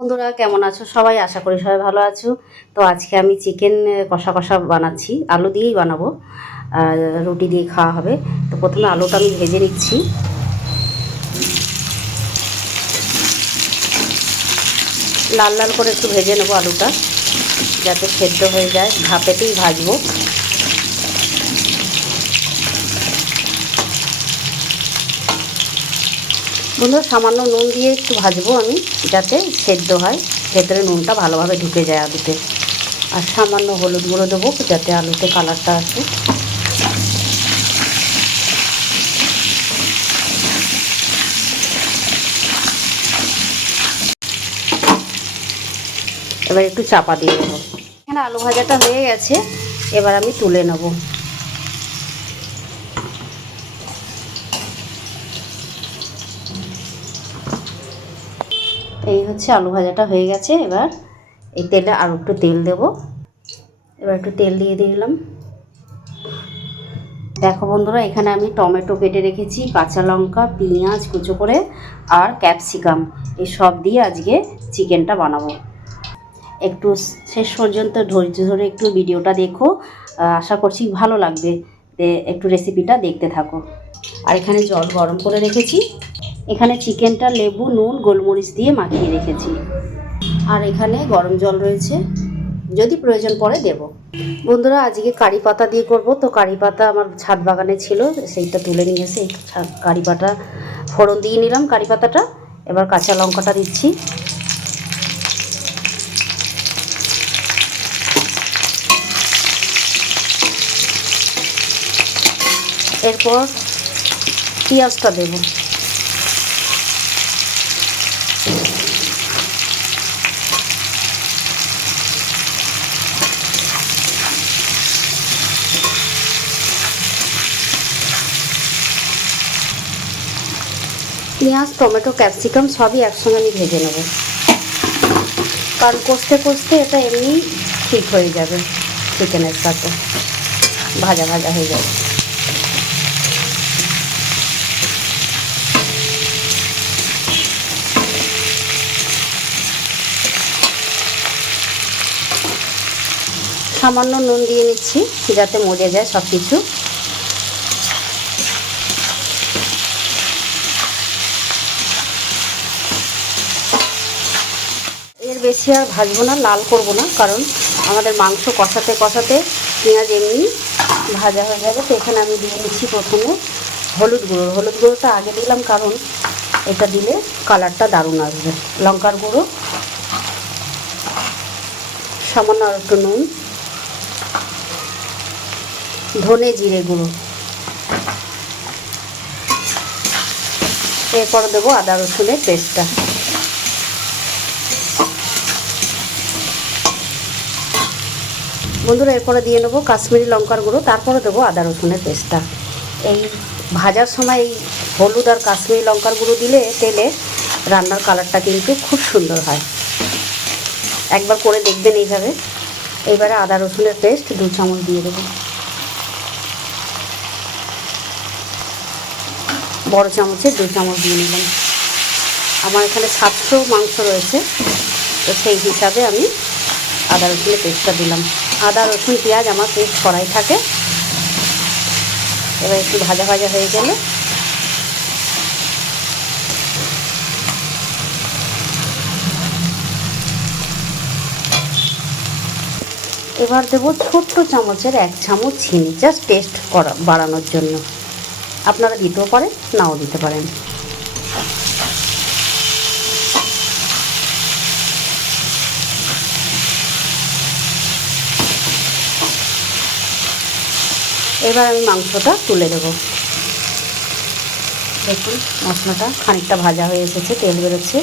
বন্ধুরা, কেমন আছো? সবাই আশা করি সবাই ভালো আছো। তো আজকে আমি চিকেন কষা কষা বানাচ্ছি। আলু দিয়েই বানাবো। রুটি দিয়ে খাওয়া হবে। তো প্রথমে আলুটা আমি ভেজে নিচ্ছি। লাল লাল করে একটু ভেজে নেব আলুটা, যাতে সেদ্ধ হয়ে যায়। ভাপেতেই ভাজবো। বন্ধুরা সামান্য নুন দিয়ে একটু ভাজবো আমি, যাতে সেদ্ধ হয়। ভেতরে নুনটা ভালোভাবে ঢুকে যায় আলুতে। আর সামান্য হলুদ গুঁড়ো দেবো, যাতে আলুতে কালারটা আসে। এবার একটু চাপা দিয়ে দেবো। এখানে আলু ভাজাটা হয়ে গেছে, এবার আমি তুলে নেব। এই হচ্ছে আলু ভাজাটা হয়ে গেছে। এবার এই তেলে আরও একটু তেল দেব। এবার একটু তেল দিয়ে দিলাম। দেখো বন্ধুরা, এখানে আমি টমেটো কেটে রেখেছি, কাঁচা লঙ্কা, পেঁয়াজ, কুচো করে আর ক্যাপসিকাম। এই সব দিয়ে আজকে চিকেনটা বানাবো। একটু শেষ পর্যন্ত ধৈর্য ধরে একটু ভিডিওটা দেখো। আশা করছি ভালো লাগবে। একটু রেসিপিটা দেখতে থাকো। আর এখানে জল গরম করে রেখেছি। এখানে চিকেনটা লেবু, নুন, গোলমরিচ দিয়ে মাখিয়ে রেখেছি। আর এখানে গরম জল রয়েছে। যদি প্রয়োজন পড়ে দেব। বন্ধুরা, আজকে কারি পাতা দিয়ে করব। তো কারি পাতা আমার ছাদ বাগানে ছিল, সেইটা তুলে নিয়ে এসে কারি পাতা ফোড়ন দিয়ে নিলাম কারি পাতাটা। এবার কাঁচা লঙ্কাটা দিচ্ছি। এরপর পেঁয়াজটা দেবো। পেঁয়াজ, টমেটো, ক্যাপসিকাম সবই একসঙ্গে আমি ভেজে নেব। কারণ কষতে কষতে এটা এমনি ঠিক হয়ে যাবে চিকেনের সাথে। ভাজা ভাজা হয়ে যাবে। সামান্য নুন দিয়ে নিচ্ছি যাতে মজে যায় সব কিছু এর বেশি আর ভাজবো না, লাল করব না, কারণ আমাদের মাংস কষাতে কষাতে পেঁয়াজ এমনি ভাজা হয়ে যাবে। তো এখানে আমি দিয়ে নিচ্ছি প্রথমে হলুদ গুঁড়ো। হলুদ গুঁড়োটা আগে দিলাম, কারণ এটা দিলে কালারটা দারুণ আসবে। লঙ্কার গুঁড়ো, সামান্য আর একটু নুন, ধনে জিরে গুঁড়ো। এরপর দেবো আদা রসুনের পেস্টটা। বন্ধুরা, এরপরে দিয়ে নেব কাশ্মীরি লঙ্কার গুঁড়ো, তারপরে দেবো আদা রসুনের পেস্টটা। এই ভাজার সময় এই হলুদ আর কাশ্মীরি লঙ্কার গুঁড়ো দিলে তেলে রান্নার কালারটা কিন্তু খুব সুন্দর হয়। একবার করে দেখবেন এইভাবে। এবারে আদা রসুনের পেস্ট দু চামচ দিয়ে দেবো। বড় চামচে দু চামচ দিয়ে নিলাম। আমার এখানে সাতশো মাংস রয়েছে, তো সেই হিসাবে আমি আদা রসুনের পেস্টটা দিলাম। আদা, রসুন, পেঁয়াজ আমার পেস্ট করাই থাকে। এবার একটু ভাজা ভাজা হয়ে গেলে এবার দেবো ছোট্ট চামচের এক চামচ চিনি জাস্ট টেস্ট করা, বাড়ানোর জন্য। আপনারা দিতেও পারেন, নাও দিতে পারেন। এবার আমি মাংসটা তুলে দেব। দেখুন, মশলাটা খানিকটা ভাজা হয়ে এসেছে, তেল বেরোচ্ছে।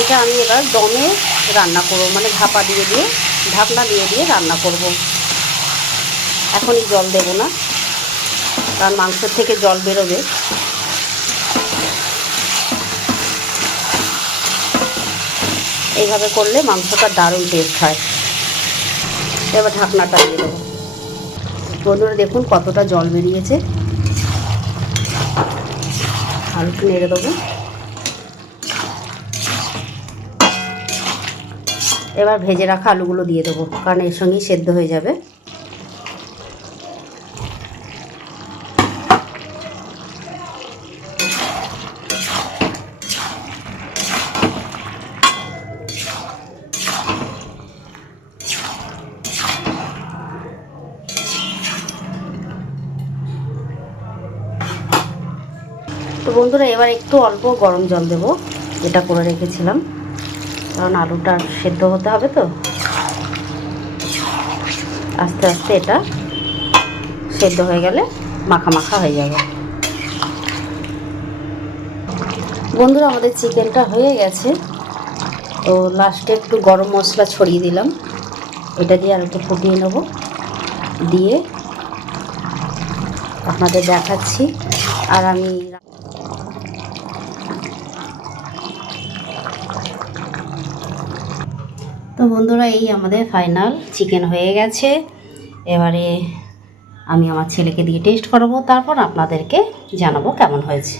এটা আমি এবার দমে রান্না করব মানে ঢাপা দিয়ে দিয়ে, ঢাকনা দিয়ে দিয়ে রান্না করব। এখনই জল দেব না, কারণ মাংসের থেকে জল বেরোবে। এইভাবে করলে মাংসটা দারুণ টেস্ট হয়। এবার ঢাকনাটা দিয়ে দেবো। বন্ধুরা দেখুন কতটা জল বেরিয়েছে। আর একটু নেড়ে দেবো। এবার ভেজে রাখা আলুগুলো দিয়ে দেবো, কারণ এর সঙ্গেই সেদ্ধ হয়ে যাবে। তো বন্ধুরা, এবার একটু অল্প গরম জল দেব, যেটা করে রেখেছিলাম। কারণ আলুটা সেদ্ধ হতে হবে তো। আস্তে আস্তে এটা সেদ্ধ হয়ে গেলে মাখা মাখা হয়ে যাবে। বন্ধুরা, আমাদের চিকেনটা হয়ে গেছে। তো লাস্টে একটু গরম মশলা ছড়িয়ে দিলাম। এটা দিয়ে আর একটু ফুটিয়ে নেব। দিয়ে আপনাদের দেখাচ্ছি। আর আমি তো বন্ধুরা, এই আমাদের ফাইনাল চিকেন হয়ে গেছে। এবারে আমি আমার ছেলেকে দিয়ে টেস্ট করাবো, তারপর আপনাদেরকে জানাব কেমন হয়েছে।